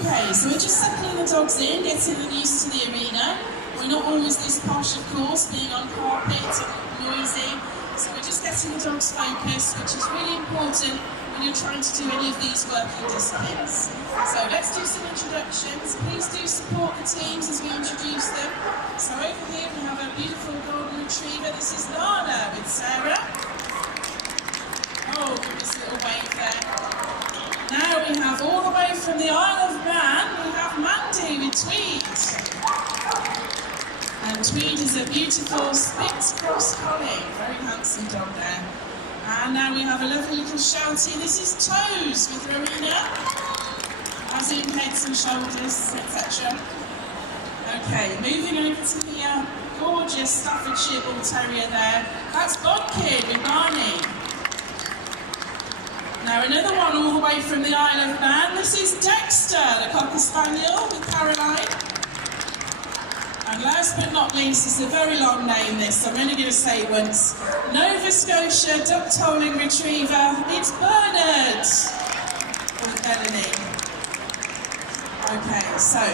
Okay, so we're just settling the dogs in, getting them used to the arena. We're not always this posh, of course, being on carpet and noisy. So we're just getting the dogs focused, which is really important when you're trying to do any of these working disciplines. So let's do some introductions. Please do support the teams as we introduce them. So over here we have a beautiful golden retriever. This is Nana with Sarah. Oh, give us a little wave there. Now we have all the way from the Isle of Man, we have Mandy with Tweed. And Tweed is a beautiful split cross collie, very handsome dog there. And now we have a lovely little shouty, this is Toes with Rowena, as in heads and shoulders, etc. Okay, moving over to the gorgeous Staffordshire Bull Terrier there, that's Bodkin with Barney. Now another one all the way from the Isle of Man, this is Dexter, the Cocker Spaniel with Caroline. And last but not least, it's a very long name this, so I'm only going to say it once. Nova Scotia Duck-Tolling Retriever, it's Bernard! With Melanie. Okay, so,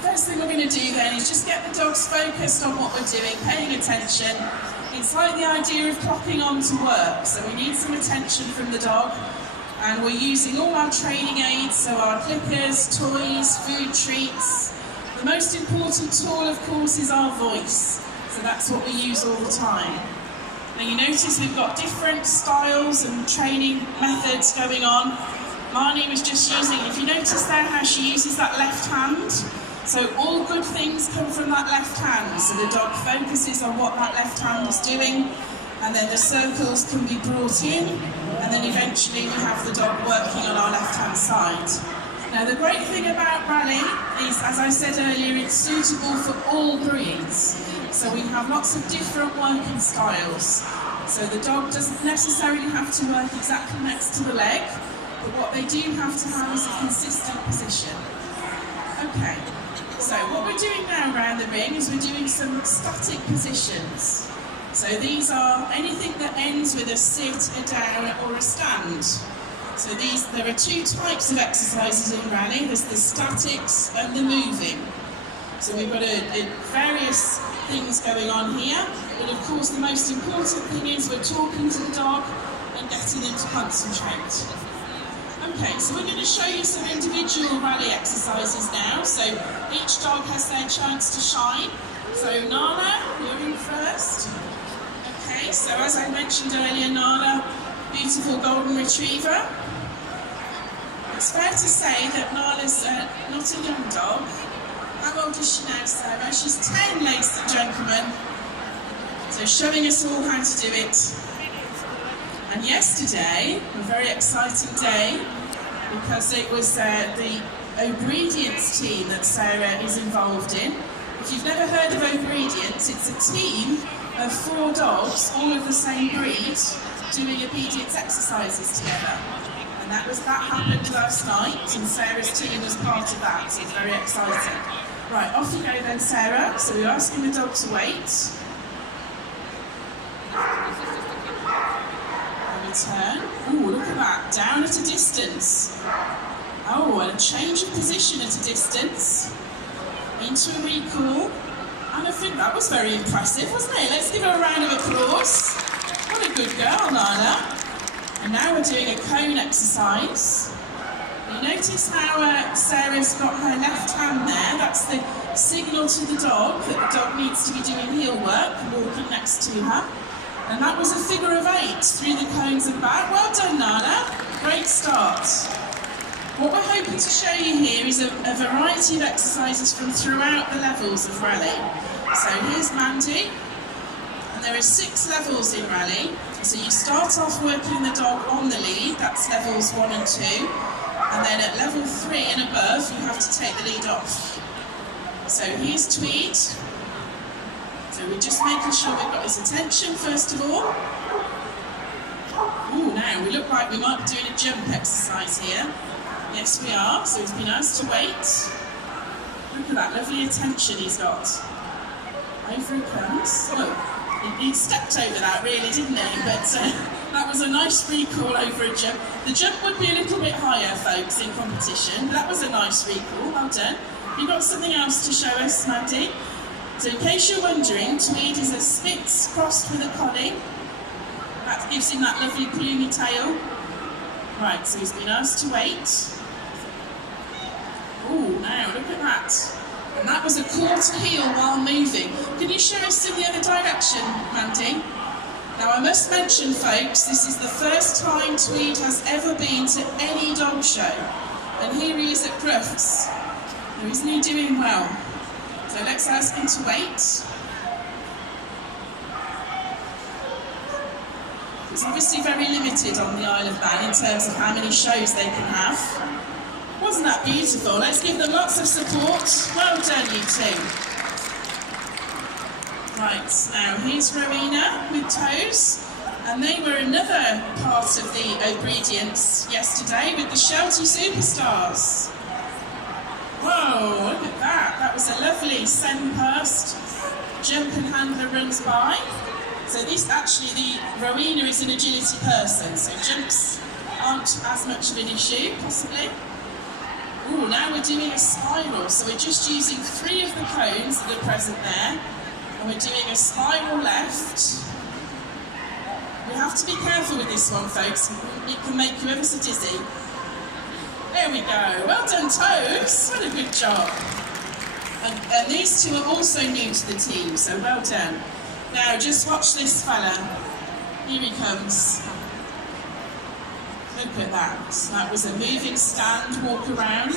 first thing we're going to do then is just get the dogs focused on what we're doing, paying attention. It's like the idea of clocking on to work, so we need some attention from the dog, and we're using all our training aids, so our clickers, toys, food treats. The most important tool, of course, is our voice, so that's what we use all the time. Now you notice we've got different styles and training methods going on. Marnie was just using, if you notice there how she uses that left hand, so all good things come from that left hand, so the dog focuses on what that left hand is doing, and then the circles can be brought in, and then eventually we have the dog working on our left hand side. Now the great thing about Rally is, as I said earlier, it's suitable for all breeds. So we have lots of different working styles. So the dog doesn't necessarily have to work exactly next to the leg, but what they do have to have is a consistent position. Okay. So what we're doing now around the ring is we're doing some static positions. So these are anything that ends with a sit, a down or a stand. So there are two types of exercises in Rally. There's the statics and the moving. So we've got various things going on here, but of course the most important thing is we're talking to the dog and getting them to concentrate. Okay, so we're going to show you some individual Rally exercises now, so each dog has their chance to shine. So Nala, you're in first. Okay, so as I mentioned earlier, Nala, beautiful golden retriever. It's fair to say that Nala's not a young dog. How old is she now, Sarah? She's 10, ladies and gentlemen. So showing us all how to do it. And yesterday, a very exciting day, because it was the obedience team that Sarah is involved in. If you've never heard of obedience, it's a team of 4 dogs, all of the same breed, doing obedience exercises together. And that happened last night, and Sarah's team was part of that, so it's very exciting. Right, off you go then, Sarah. So we're asking the dog to wait. Turn. Oh, look at that, down at a distance. Oh, and a change of position at a distance. Into a recall. And I think that was very impressive, wasn't it? Let's give her a round of applause. What a good girl, Nana. And now we're doing a cone exercise. You notice how Sarah's got her left hand there. That's the signal to the dog that the dog needs to be doing heel work, walking next to her. And that was a figure of 8 through the cones and back. Well done, Nana. Great start. What we're hoping to show you here is a variety of exercises from throughout the levels of Rally. So here's Mandy. And there are 6 levels in Rally. So you start off working the dog on the lead. That's levels 1 and 2. And then at level 3 and above, you have to take the lead off. So here's Tweed. So we're just making sure we've got his attention first of all. Ooh, now we look like we might be doing a jump exercise here. Yes, we are. So it's been nice to wait. Look at that lovely attention he's got. Over he comes. Oh, he stepped over that really, didn't he? But That was a nice recall over a jump. The jump would be a little bit higher, folks, in competition. That was a nice recall, well done. You've got something else to show us, Mandy? So in case you're wondering, Tweed is a Spitz crossed with a collie. That gives him that lovely plumy tail. Right, so he's been asked to wait. Oh, now look at that. And that was a quarter heel while moving. Can you show us in the other direction, Mandy? Now I must mention, folks, this is the first time Tweed has ever been to any dog show. And here he is at Crufts. Now isn't he doing well? So let's ask him to wait. It's obviously very limited on the Isle of Man in terms of how many shows they can have. Wasn't that beautiful? Let's give them lots of support. Well done, you two. Right, now here's Rowena with toes. And they were another part of the obedience yesterday with the Sheltie Superstars. Whoa, look at that. That was a lovely send past. Jump and handler runs by. So this actually, the Rowena is an agility person, so jumps aren't as much of an issue, possibly. Oh, now we're doing a spiral, so we're just using 3 of the cones that are present there, and we're doing a spiral left. We have to be careful with this one, folks. It can make you ever so dizzy. There we go. Well done, Toes. What a good job. And these 2 are also new to the team, so well done. Now, just watch this fella. Here he comes. Look at that. That was a moving stand, walk around.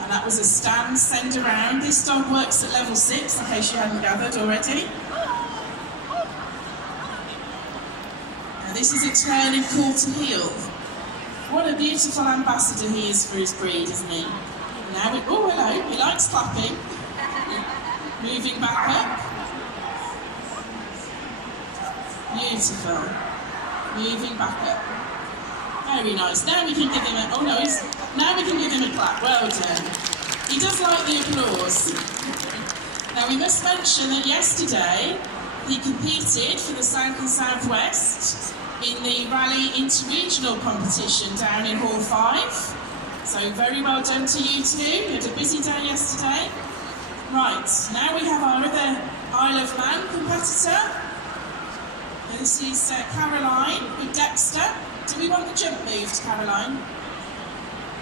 And that was a stand, send around. This dog works at level 6, in case you hadn't gathered already. Now this is a turn and quarter heel. What a beautiful ambassador he is for his breed, isn't he? Now we, oh hello, he likes clapping. Moving back up. Beautiful. Moving back up. Very nice. Now we can give him a, oh no, now we can give him a clap. Well done. He does like the applause. Now we must mention that yesterday he competed for the South and South West in the Rally Interregional competition down in Hall 5. So very well done to you two. You had a busy day yesterday. Right, now we have our other Isle of Man competitor. This is Caroline with Dexter. Do we want the jump moved, Caroline?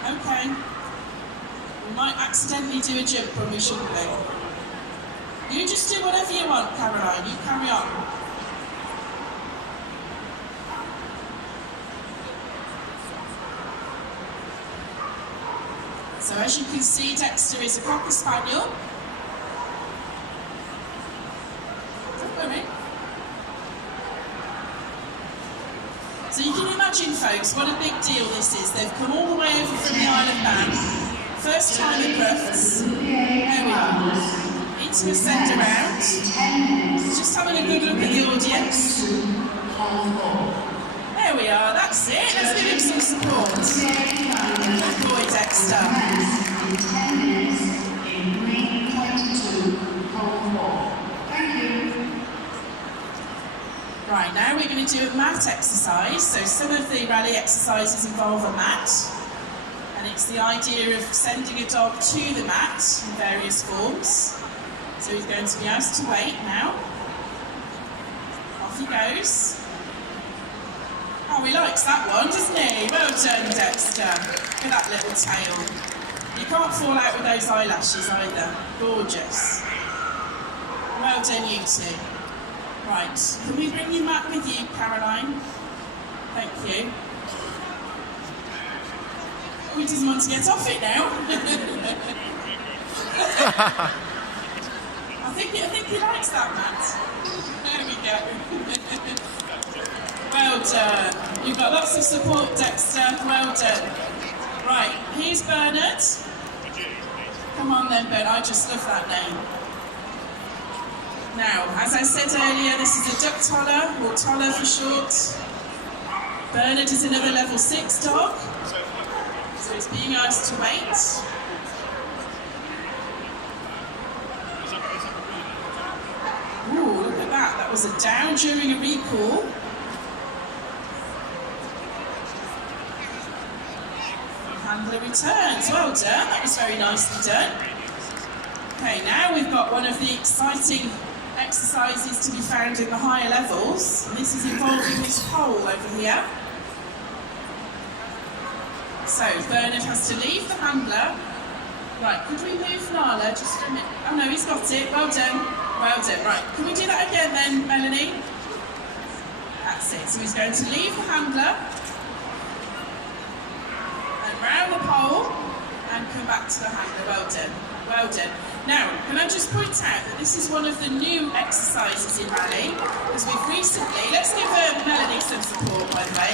Okay. We might accidentally do a jump when we shouldn't be. You just do whatever you want, Caroline. You carry on. So as you can see, Dexter is a Cocker Spaniel. Don't worry. So you can imagine, folks, what a big deal this is. They've come all the way over from the Isle of Man. First time at Crufts. There we are. Into a send around. Just having a good look at the audience. There we are, that's it. Let's give him some support. Good boy, Dexter. Right, now we're going to do a mat exercise. So some of the rally exercises involve a mat. And it's the idea of sending a dog to the mat in various forms. So he's going to be asked to wait now. Off he goes. Oh, he likes that one, doesn't he? Well done, Dexter. Look at that little tail. You can't fall out with those eyelashes either. Gorgeous. Well done, you two. Right, can we bring your mat with you, Caroline? Thank you. Oh, he doesn't want to get off it now. I think he likes that mat. There we go. Well done. You've got lots of support, Dexter. Well done. Right, here's Bernard. Come on then, Bernard. I just love that name. Now, as I said earlier, this is a duck toller, or toller for short. Bernard is another level 6 dog, so he's being asked to wait. Ooh, look at that. That was a down during a recall. Handler returns. Well done. That was very nicely done. Okay, now we've got one of the exciting exercises to be found in the higher levels, and this is involving this pole over here. So Bernard has to leave the handler. Right, could we move Nala just a minute? Oh no, he's got it. Well done. Well done. Right, can we do that again then, Melanie? That's it. So he's going to leave the handler and round the pole and come back to the handler. Well done. Well done. Now, can I just point out that this is one of the new exercises in rally, because we've recently, let's give Melanie some support, by the way.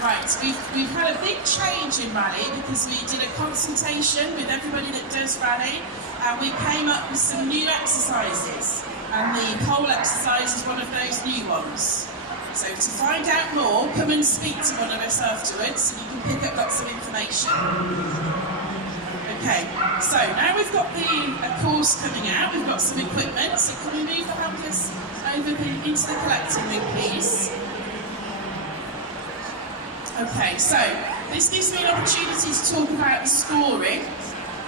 Right, we've had a big change in rally because we did a consultation with everybody that does rally, and we came up with some new exercises, and the pole exercise is one of those new ones. So to find out more, come and speak to one of us afterwards, and you can pick up lots of information. Okay, so now we've got the course coming out, we've got some equipment, so can we move the handlers over into the collecting room, please? Okay, so this gives me an opportunity to talk about the scoring.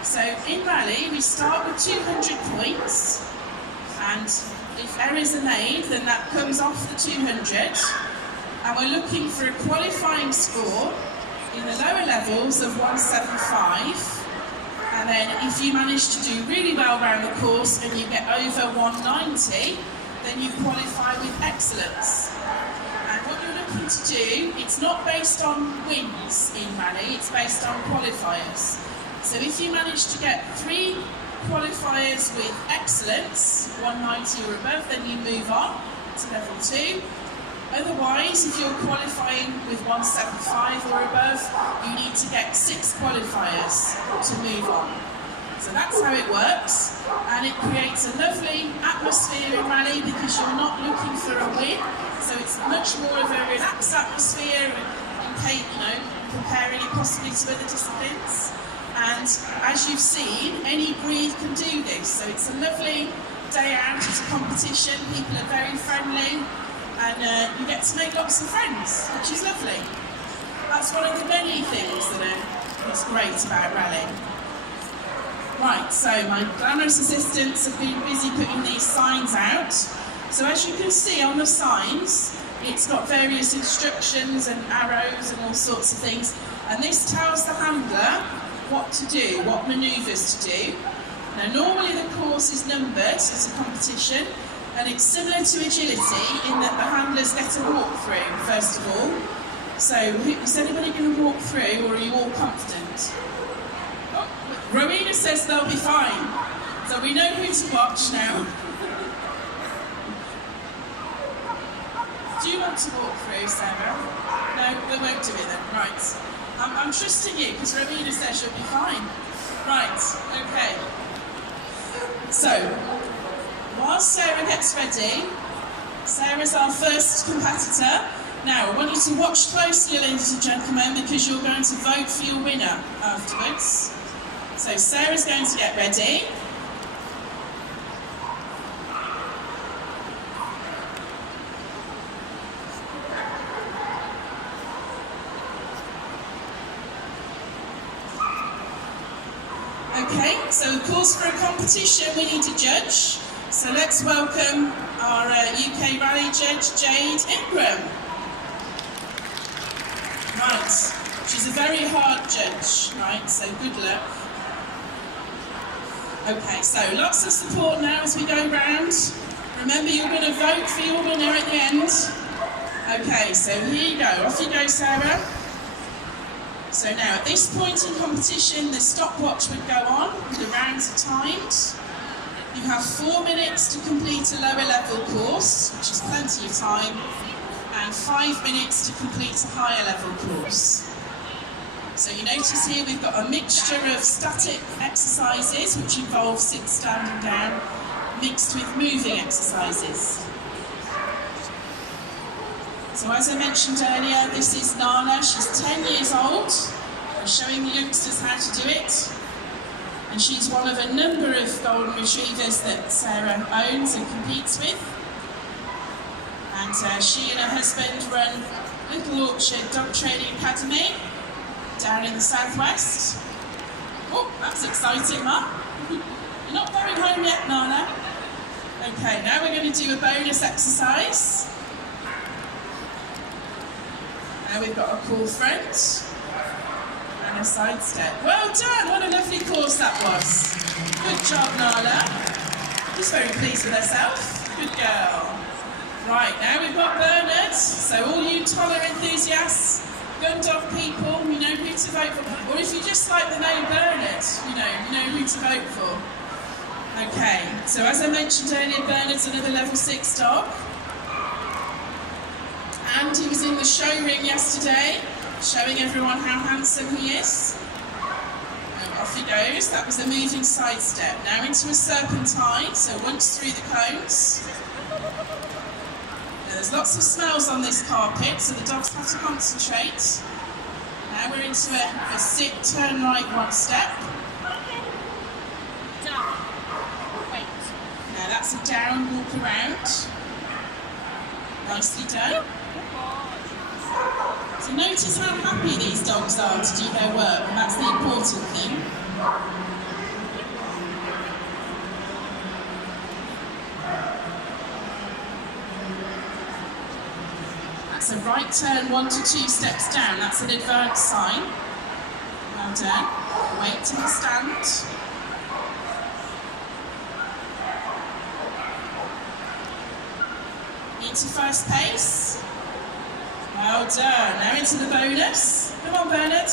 So in rally, we start with 200 points, and if errors are made, then that comes off the 200, and we're looking for a qualifying score in the lower levels of 175. And then if you manage to do really well around the course and you get over 190, then you qualify with excellence. And what you're looking to do, it's not based on wins in rally, it's based on qualifiers. So if you manage to get 3 qualifiers with excellence, 190 or above, then you move on to level 2. Otherwise, if you're qualifying with 175 or above, you need to get 6 qualifiers to move on. So that's how it works, and it creates a lovely atmosphere in rally because you're not looking for a win. So it's much more of a relaxed atmosphere, in case, comparing it possibly to other disciplines. And as you've seen, any breed can do this. So it's a lovely day out, it's a competition, people are very friendly. And you get to make lots of friends, which is lovely. That's one of the many things that's great about rally. Right, so my glamorous assistants have been busy putting these signs out. So as you can see on the signs, it's got various instructions and arrows and all sorts of things. And this tells the handler what to do, what manoeuvres to do. Now normally the course is numbered as a competition, and it's similar to agility in that the handlers get a walk through, first of all. So, is anybody going to walk through, or are you all confident? Oh, Rowena says they'll be fine. So we know who to watch now. Do you want to walk through, Sarah? No, we won't do it then. Right. I'm trusting you, because Rowena says you'll be fine. Right, okay. So, while Sarah gets ready, Sarah's our first competitor. Now, I want you to watch closely, ladies and gentlemen, because you're going to vote for your winner afterwards. So Sarah's going to get ready. Okay, so of course for a competition we need a judge. So let's welcome our UK Rally judge, Jade Ingram. Right, she's a very hard judge, right, so good luck. Okay, so lots of support now as we go round. Remember, you're going to vote for your winner at the end. Okay, so here you go. Off you go, Sarah. So now, at this point in competition, the stopwatch would go on, the rounds are timed. You have 4 minutes to complete a lower level course, which is plenty of time, and 5 minutes to complete a higher level course. So you notice here we've got a mixture of static exercises, which involve sit, standing down, mixed with moving exercises. So as I mentioned earlier, this is Nana. She's 10 years old. We're showing the youngsters how to do it. And she's one of a number of golden retrievers that Sarah owns and competes with. And she and her husband run Little Orchard Dog Training Academy down in the southwest. Oh, that's exciting, Mark. You're not going home yet, Nana? Okay, now we're going to do a bonus exercise. Now we've got a cool front and a side step. Well done, what a lovely course that was. Good job, Nala. She's very pleased with herself. Good girl. Right, now we've got Bernard. So all you toddler enthusiasts, gun dog people, you know who to vote for. Or if you just like the name Bernard, you know who to vote for. Okay, so as I mentioned earlier, Bernard's another level 6 dog. And he was in the show ring yesterday, showing everyone how handsome he is. And off he goes. That was a moving side step. Now into a serpentine, so once through the cones. Now there's lots of smells on this carpet, so the dogs have to concentrate. Now we're into a sit, turn right, one step. Now that's a down, walk around. Nicely done. So notice how happy these dogs are to do their work, and that's the important thing. That's a right turn, 1 to 2 steps down. That's an advanced sign. Well done. Wait till the stand. Into first pace. Well done. Now into the bonus. Come on, Bernard.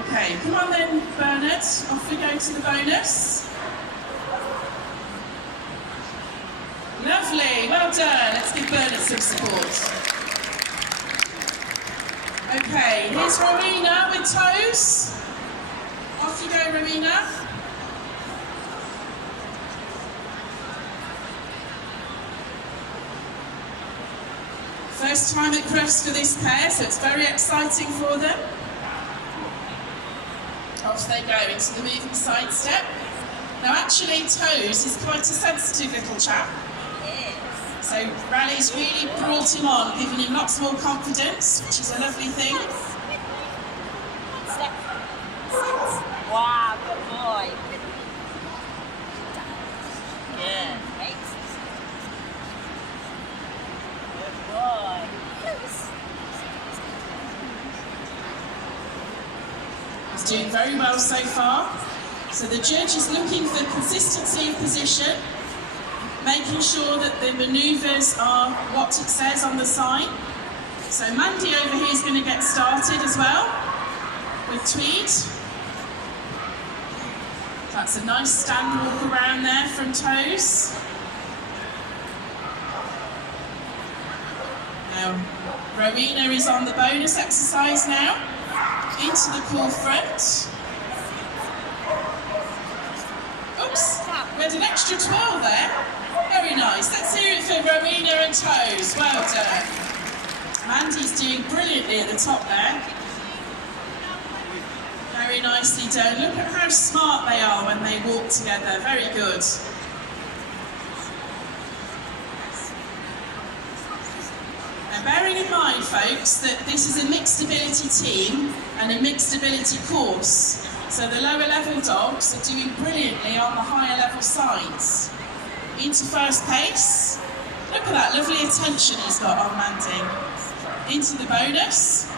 Okay, come on then, Bernard. Off we go to the bonus. Lovely. Well done. Let's give Bernard some support. Okay, here's Rowena with toes. Off you go, Rowena. First time at Crufts for this pair, so it's very exciting for them. Off they go into the moving side step. Now actually Toes is quite a sensitive little chap. So Rally's really brought him on, giving him lots more confidence, which is a lovely thing. Wow, good boy. Good. Good boy. He's doing very well so far. So the judge is looking for consistency of position, making sure that the manoeuvres are what it says on the sign. So Mandy over here is going to get started as well with Tweed. That's a nice stand walk around there from Toes. Now, Rowena is on the bonus exercise now. Into the cool front. Oops, we had an extra twirl there. Very nice. Let's hear it for Rowena and Toes. Well done. Mandy's doing brilliantly at the top there. Very nicely done. Look at how smart they are when they walk together. Very good. Now, bearing in mind, folks, that this is a mixed ability team and a mixed ability course. So the lower level dogs are doing brilliantly on the higher level sides. Into first pace. Look at that lovely attention he's got on Mandy. Into the bonus.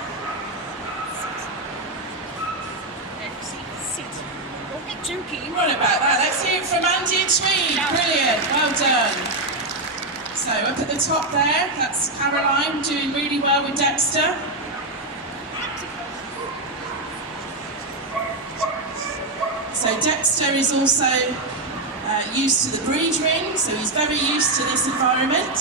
What about that? Let's hear it from Andy and Tweed. Brilliant, well done. So up at the top there, that's Caroline doing really well with Dexter. So Dexter is also used to the breed ring, so he's very used to this environment.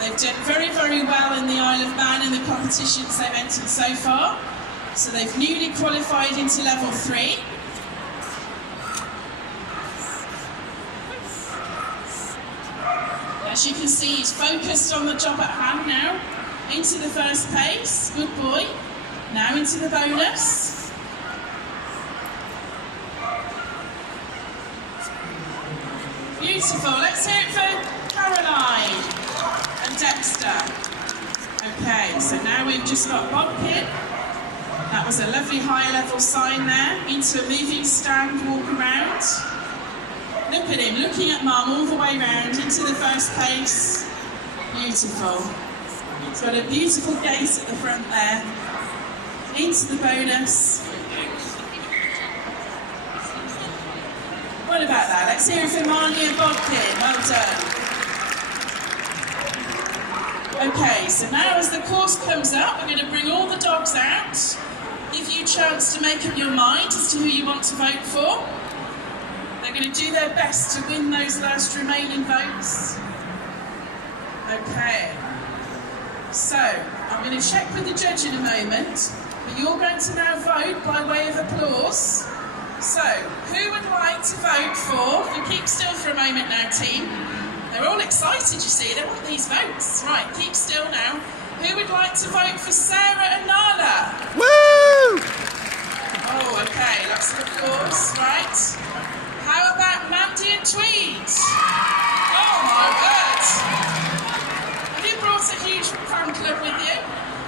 They've done very, very well in the Isle of Man in the competitions they've entered so far. So they've newly qualified into level 3. As you can see, he's focused on the job at hand now. Into the first pace, good boy. Now into the bonus. Beautiful, let's hear it for Caroline and Dexter. Okay, so now we've just got Bodkin. That was a lovely high level sign there. Into a moving stand, walk around. Look at him, looking at Mum all the way round into the first pace. Beautiful. He's got a beautiful gaze at the front there. Into the bonus. What about that? Let's hear it for Marnie and Bodkin. Well done. Okay, so now as the course comes up, we're going to bring all the dogs out. Give you a chance to make up your mind as to who you want to vote for. They're going to do their best to win those last remaining votes. Okay. So, I'm going to check with the judge in a moment, but you're going to now vote by way of applause. So, who would like to vote for, keep still for a moment now, team. They're all excited, you see, they want these votes. Right, keep still now. Who would like to vote for Sarah and Nala? Woo! Oh, okay, lots of applause, right. How about Mandy and Tweed? Oh my word! Have you brought a huge fan club with you?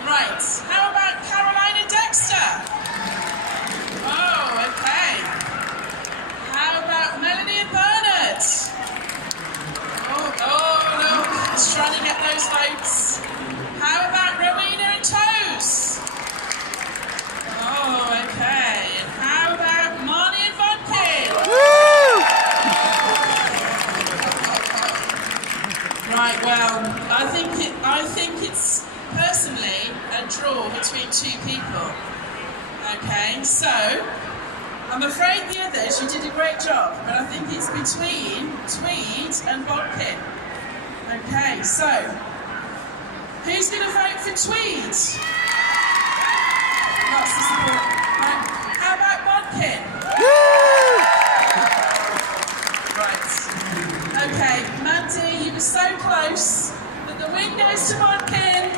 Right, how about Caroline and Dexter? Oh, okay. How about Melanie and Bernard? Oh, look, just trying to get those votes. How about Rowena and Toes? Oh, okay. And how about Marnie and Bodkin? Woo! Right, well, I think it's personally a draw between two people. Okay, so I'm afraid the others, you did a great job, but I think it's between Tweed and Bodkin. Okay, so who's going to vote for Tweed? Lots of support. Right. How about Bodkin? Right. Okay, Mandy, you were so close, but the win goes to Bodkin.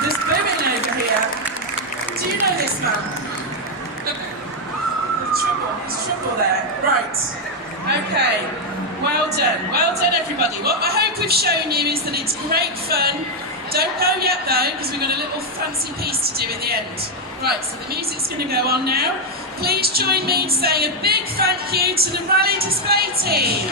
There's booming over here. Do you know this, Mum? There's trouble there. Right. Okay. Well done everybody. What I hope we've shown you is that it's great fun. Don't go yet though, because we've got a little fancy piece to do at the end. Right, so the music's going to go on now. Please join me in saying a big thank you to the rally display team.